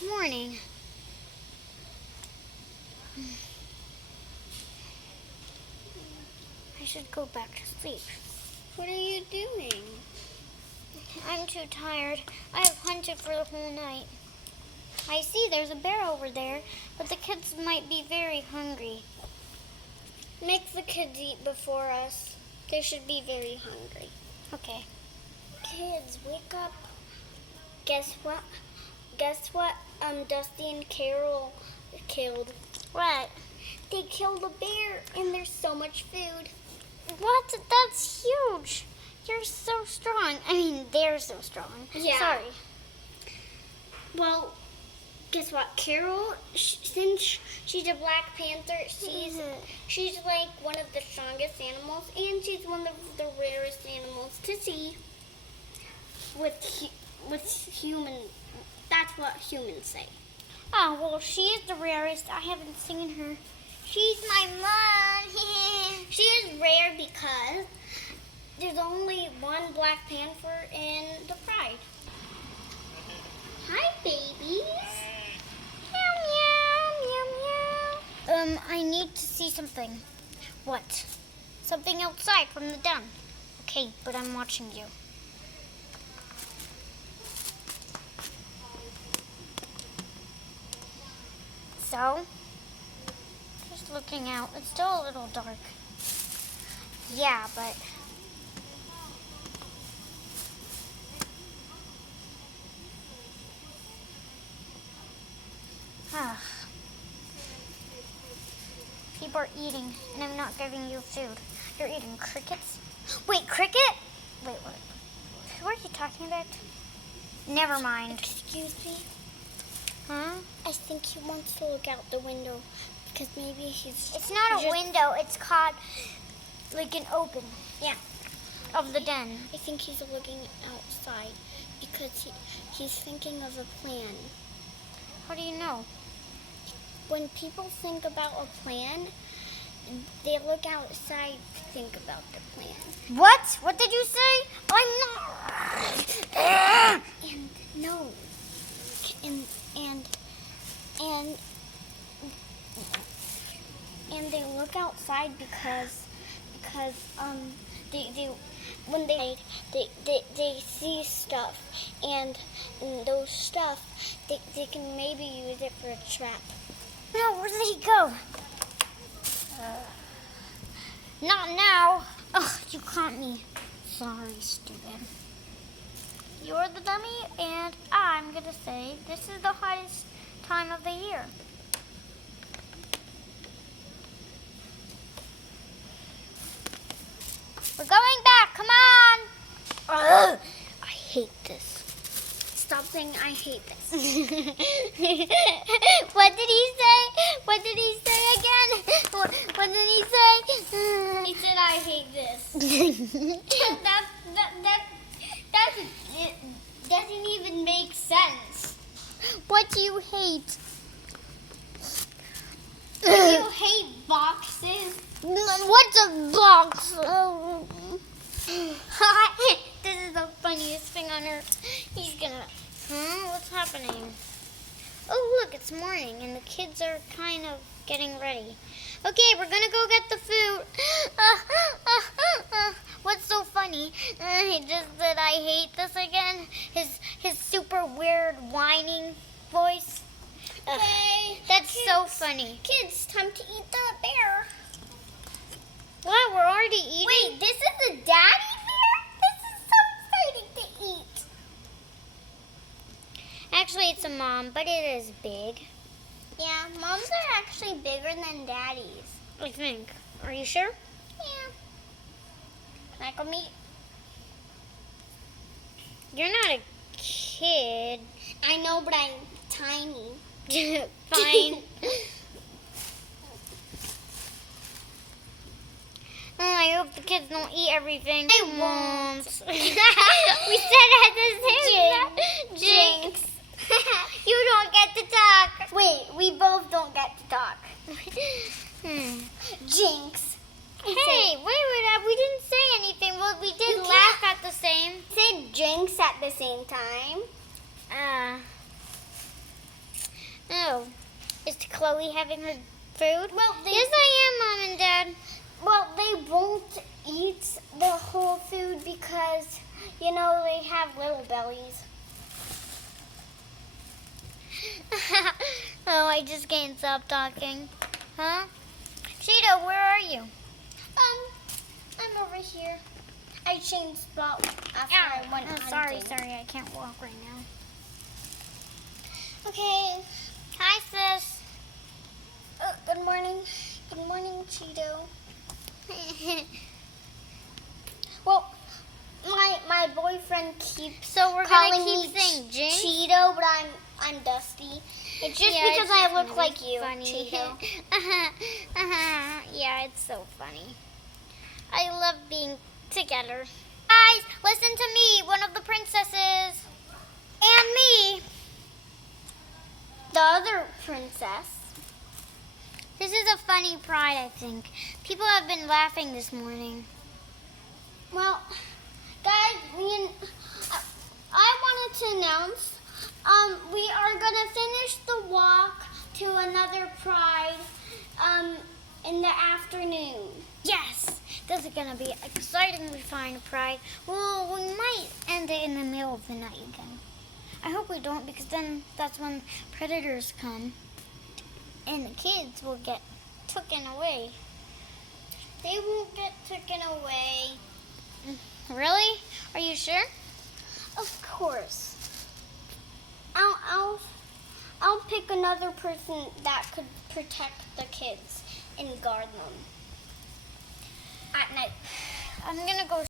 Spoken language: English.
It's morning. I should go back to sleep. What are you doing? I'm too tired. I have hunted for the whole night. I see there's a bear over there, but the kids might be very hungry. Make the kids eat before us. They should be very hungry. Okay. Kids, wake up. Guess what? Dusty and Carol killed. What? They killed a bear, and there's so much food. What? That's huge. You're so strong. I mean, they're so strong. Yeah. Sorry. Well, guess what? Carol, since she's a Black Panther, she's like one of the strongest animals, and she's one of the rarest animals to see with human. That's what humans say. Oh, well, she is the rarest. I haven't seen her. She's my mom. She is rare because there's only one Black Panther in the pride. Hi, babies. Meow, meow, meow, meow. I need to see something. What? Something outside from the den. Okay, but I'm watching you. So, just looking out. It's still a little dark. Yeah, but... People are eating, and I'm not giving you food. You're eating crickets? Wait, cricket? Wait, what? Who are you talking about? Never mind. Excuse me. Huh? I think he wants to look out the window because maybe he's. It's not a window. It's called like an open. Yeah. Of the den. I think he's looking outside because he's thinking of a plan. How do you know? When people think about a plan, they look outside to think about the plan. What? What did you say? I'm not. And no. And they look outside because they when they see stuff and those stuff they can maybe use it for a trap. No, where did he go? Not now. Ugh, you caught me. Sorry, stupid. You're the dummy, and I'm gonna say this is the hottest time of the year. We're going back. Come on. Ugh, I hate this. Stop saying I hate this. What did he say? What did he say again? What did he say? He said I hate this. That doesn't even make sense. What do you hate? You hate boxes? What's a box? This is the funniest thing on earth. He's gonna... What's happening? Oh, look, it's morning, and the kids are kind of getting ready. Okay, we're gonna go get the food. What's so funny? He just said I hate this again. His super weird whining voice. Okay. That's so funny. Kids, time to eat the bear. What? We're already eating? Wait, this is the daddy bear? This is so exciting to eat. Actually, it's a mom, but it is big. Yeah, moms are actually bigger than daddies. I think. Are you sure? Yeah. Can I come eat? You're not a kid. I know, but I'm tiny. Fine. I hope the kids don't eat everything. They won't. We said it at the same time. Jinx. You don't get to talk. Wait, we both don't get to talk. Jinx. Hey, wait, we didn't say anything. Well, we did You laugh at the same. Say jinx at the same time. Oh, is Chloe having her food? Well, Yes, I am, Mom and Dad. Well, they won't eat the whole food because, you know, they have little bellies. Oh, I just can't stop talking. Huh? Cheeto, where are you? I'm over here. I changed spot after Ow. I went Oh, hunting. sorry, I can't walk right now. Okay. Hi, sis. Good morning. Good morning, Cheeto. Well, my boyfriend keeps So we're calling gonna keep me saying Jinx? Cheeto, but I'm Dusty. It's just Yeah, because it's I just look gonna like be you, funny. Cheeto. Yeah, it's so funny. I love being together. Guys, listen to me, one of the princesses. And me. The other princess. This is a funny pride, I think. People have been laughing this morning. Well, guys, I wanted to announce we are gonna finish the walk to another pride in the afternoon. Yes, this is gonna be excitingly fun pride. Well, we might end it in the middle of the night again. I hope we don't, because then that's when predators come and the kids will get taken away. They won't get taken away. Really? Are you sure? Of course. I'll pick another person that could protect the kids and guard them at night. I'm gonna go